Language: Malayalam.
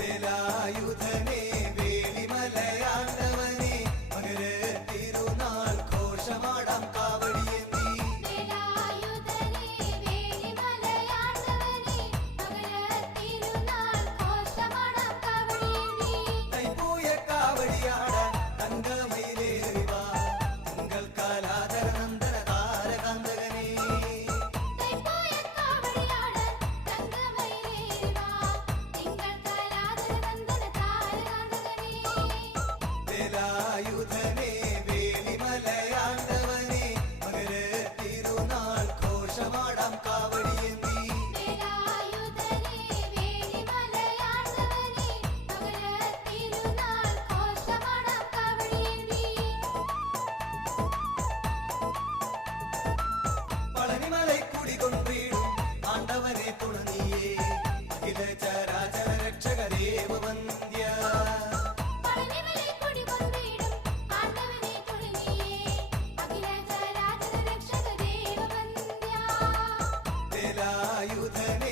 വേലായുധനെ വേലിമലയാണ്ടവനെ മകര തിരുനാൾ ഘോഷമാടാം കാവടിയേന്തി തൈപ്പൂയ കാവടിയാടാൻ തങ്കമയിലേറി വാ തിങ്കൾ കാലാധര നന്ദന താരകാന്തകനെ വേലായുധനെ വേലിമലയാണ്ടവനെ മകര തിരുനാൾ ഘോഷമാടാം കാവടിയേന്തി പളനിമലൈ കുടികൊണ്ടിടും ആണ്ടവനെ തുണനിയേ അഖില ചരാചര രക്ഷക ദേവവന്ദ്യ വേലായുധനെ